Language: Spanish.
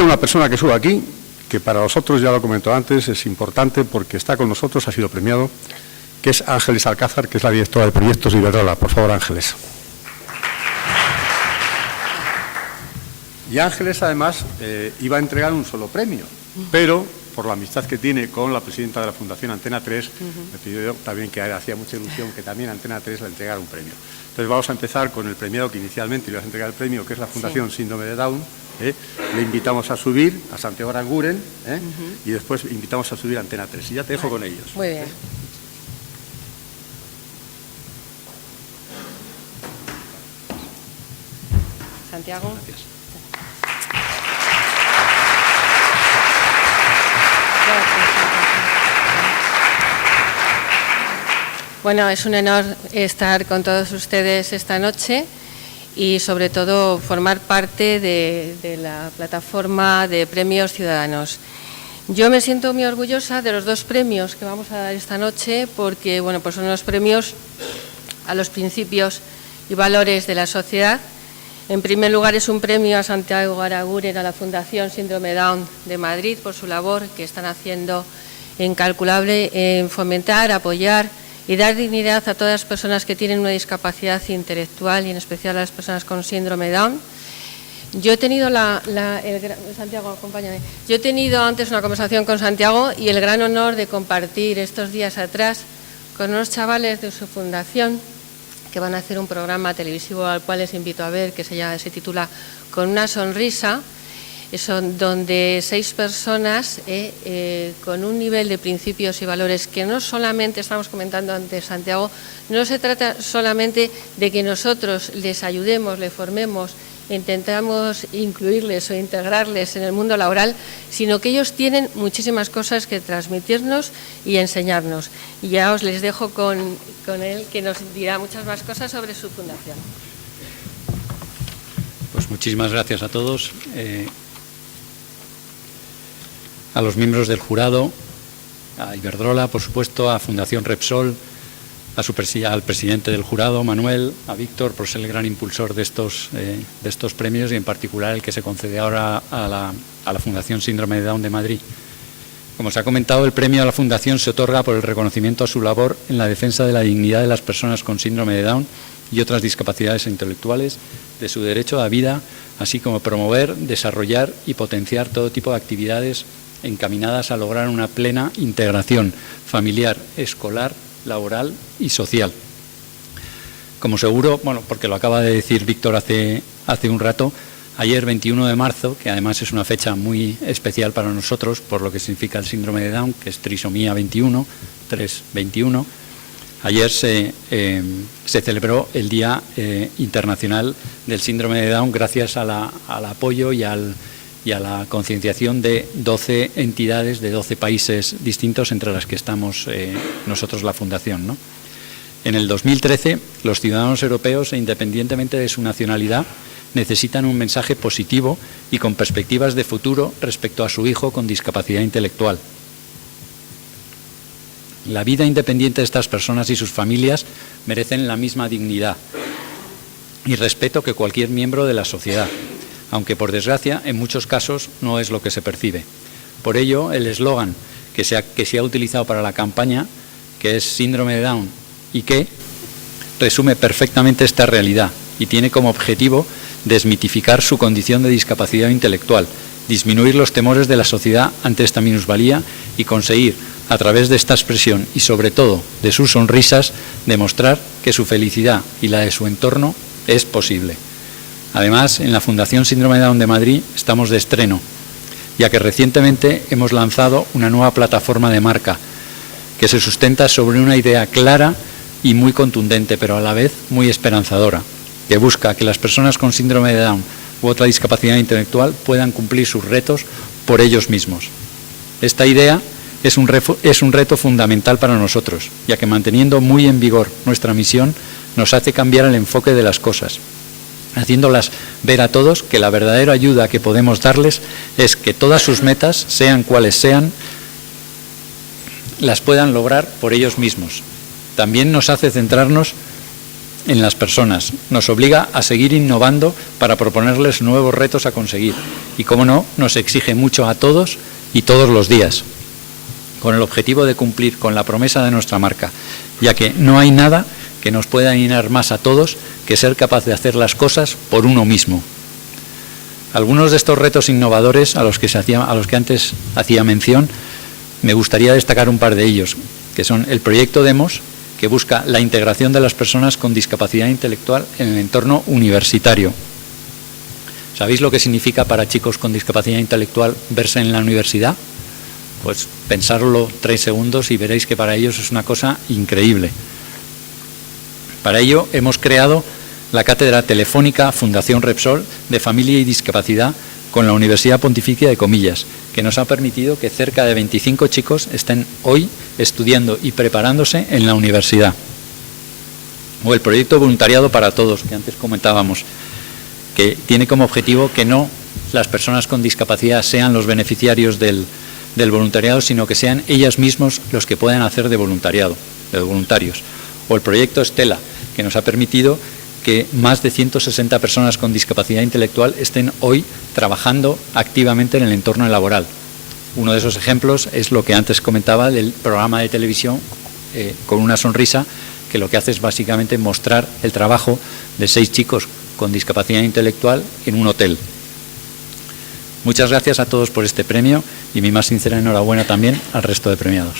pido a una persona que suba aquí, que para nosotros, ya lo comentó antes, es importante porque está con nosotros, ha sido premiado, que es Ángeles Alcázar, que es la directora de proyectos de Iberdrola. Por favor, Ángeles. Y Ángeles, además, iba a entregar un solo premio, pero por la amistad que tiene con la presidenta de la Fundación Antena 3, me pidió también que hacía mucha ilusión que también Antena 3 le entregara un premio. Entonces vamos a empezar con el premiado que inicialmente le vas a entregar el premio, que es la Fundación Síndrome de Down. Le invitamos a subir a Santiago Aranguren y después invitamos a subir a Antena 3. Y ya te dejo con ellos. Muy bien. Santiago. Gracias. Bueno, es un honor estar con todos ustedes esta noche y sobre todo formar parte de la plataforma de premios ciudadanos. Yo me siento muy orgullosa de los dos premios que vamos a dar esta noche porque bueno, pues son los premios a los principios y valores de la sociedad. En primer lugar es un premio a Santiago Aranguren, a la Fundación Síndrome Down de Madrid por su labor que están haciendo incalculable en fomentar, apoyar y dar dignidad a todas las personas que tienen una discapacidad intelectual y en especial a las personas con síndrome Down. Yo he tenido Santiago, acompáñame. Yo he tenido antes una conversación con Santiago y el gran honor de compartir estos días atrás con unos chavales de su fundación que van a hacer un programa televisivo al cual les invito a ver, que se titula Con una sonrisa. Son donde 6 personas con un nivel de principios y valores que no solamente, estamos comentando antes Santiago, no se trata solamente de que nosotros les ayudemos, les formemos, intentamos incluirles o integrarles en el mundo laboral, sino que ellos tienen muchísimas cosas que transmitirnos y enseñarnos. Y ya os les dejo con él, que nos dirá muchas más cosas sobre su fundación. Pues muchísimas gracias a todos. A los miembros del jurado, a Iberdrola, por supuesto, a Fundación Repsol, al presidente del jurado, Manuel, a Víctor, por ser el gran impulsor de estos premios y en particular el que se concede ahora a la Fundación Síndrome de Down de Madrid. Como se ha comentado, el premio a la Fundación se otorga por el reconocimiento a su labor en la defensa de la dignidad de las personas con síndrome de Down y otras discapacidades intelectuales, de su derecho a vida, así como promover, desarrollar y potenciar todo tipo de actividades encaminadas a lograr una plena integración familiar, escolar, laboral y social. Como seguro, bueno, porque lo acaba de decir Víctor hace un rato, ayer 21 de marzo, que además es una fecha muy especial para nosotros por lo que significa el síndrome de Down, que es trisomía 21, 321, ayer se celebró el Día Internacional del Síndrome de Down gracias al apoyo y a la concienciación de 12 entidades de 12 países distintos, entre las que estamos nosotros, la Fundación, ¿no? En el 2013, los ciudadanos europeos, independientemente de su nacionalidad, necesitan un mensaje positivo y con perspectivas de futuro respecto a su hijo con discapacidad intelectual. La vida independiente de estas personas y sus familias merecen la misma dignidad y respeto que cualquier miembro de la sociedad, aunque por desgracia en muchos casos no es lo que se percibe. Por ello, el eslogan que se ha utilizado para la campaña, que es Síndrome de Down y que resume perfectamente esta realidad y tiene como objetivo desmitificar su condición de discapacidad intelectual, disminuir los temores de la sociedad ante esta minusvalía y conseguir, a través de esta expresión y sobre todo de sus sonrisas, demostrar que su felicidad y la de su entorno es posible. Además, en la Fundación Síndrome de Down de Madrid estamos de estreno, ya que recientemente hemos lanzado una nueva plataforma de marca que se sustenta sobre una idea clara y muy contundente, pero a la vez muy esperanzadora, que busca que las personas con síndrome de Down u otra discapacidad intelectual puedan cumplir sus retos por ellos mismos. Esta idea es un reto fundamental para nosotros, ya que manteniendo muy en vigor nuestra misión nos hace cambiar el enfoque de las cosas, haciéndolas ver a todos que la verdadera ayuda que podemos darles es que todas sus metas, sean cuales sean, las puedan lograr por ellos mismos. También nos hace centrarnos en las personas. Nos obliga a seguir innovando para proponerles nuevos retos a conseguir. Y, como no, nos exige mucho a todos y todos los días, con el objetivo de cumplir con la promesa de nuestra marca, ya que no hay nada que nos pueda llenar más a todos que ser capaz de hacer las cosas por uno mismo. Algunos de estos retos innovadores a los que antes hacía mención, me gustaría destacar un par de ellos, que son el proyecto Demos, que busca la integración de las personas con discapacidad intelectual en el entorno universitario. ¿Sabéis lo que significa para chicos con discapacidad intelectual verse en la universidad? Pues pensarlo 3 segundos y veréis que para ellos es una cosa increíble. Para ello hemos creado la Cátedra Telefónica Fundación Repsol de Familia y Discapacidad con la Universidad Pontificia de Comillas, que nos ha permitido que cerca de 25 chicos estén hoy estudiando y preparándose en la universidad. O el proyecto Voluntariado para Todos, que antes comentábamos, que tiene como objetivo que no las personas con discapacidad sean los beneficiarios del voluntariado, sino que sean ellas mismas los que puedan hacer de voluntariado, de voluntarios. O el proyecto Estela, que nos ha permitido que más de 160 personas con discapacidad intelectual estén hoy trabajando activamente en el entorno laboral. Uno de esos ejemplos es lo que antes comentaba del programa de televisión Con una sonrisa, que lo que hace es básicamente mostrar el trabajo de 6 chicos con discapacidad intelectual en un hotel. Muchas gracias a todos por este premio y mi más sincera enhorabuena también al resto de premiados.